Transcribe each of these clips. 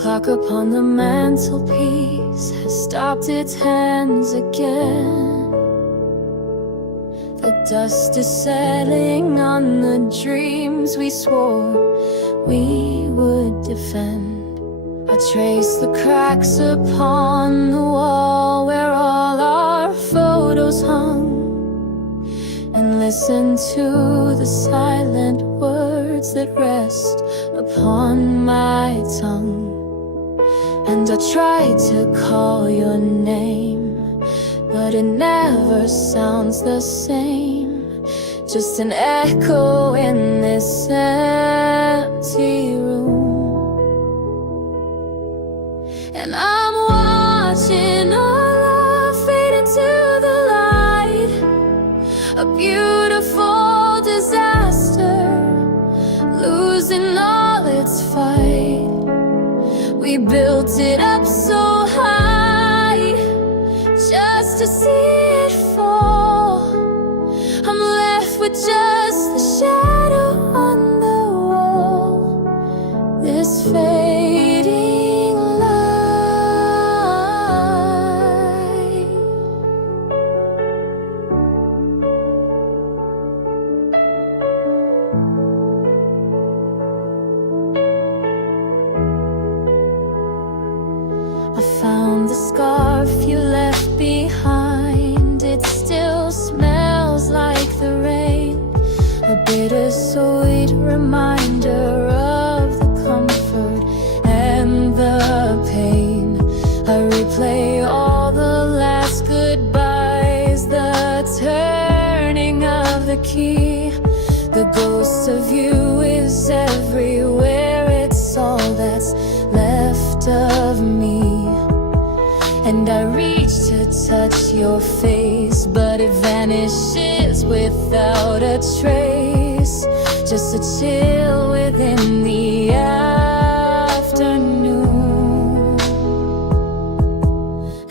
clock upon the mantelpiece has stopped its hands again. The dust is settling on the dreams we swore we would defend. I trace the cracks upon the wall where all our photos hung, and listen to the silent words that rest upon my tongue. And I try to call your name, but it never sounds the same. Just an echo in this empty room. And I'm watching our love fade into the light, a beautiful disaster, losing all its fight. We built it up so high, just to see it fall. I'm left with just the shadow on the wall, this fading light. I found the scarf you left behind. It still smells like the rain, a bittersweet reminder of the comfort and the pain. I replay all the last goodbyes, the turning of the key. The ghost of you is everywhere, it's all that's left of me. And I reach to touch your face, but it vanishes without a trace. Just a chill within the afternoon.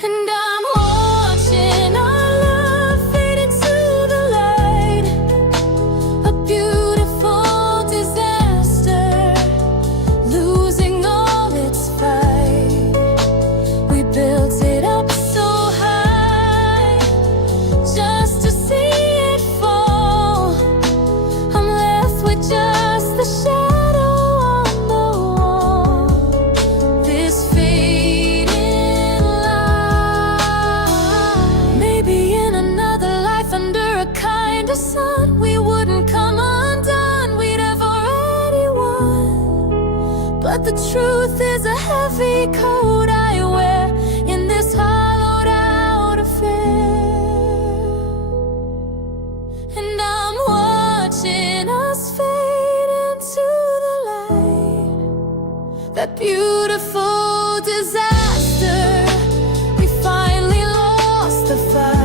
And I'm watching our love fade into the light, a beautiful disaster, losing all its fight. We built it up so high, just to see it fall. I'm left with just the shadow on the wall, this fading light. Maybe in another life under a kinder sun, we wouldn't come undone, we'd have already won. But the truth is a heavy coat I wear in this hollowed out affair. And I'm watching us fade into the light, that beautiful disaster. We finally lost the fight.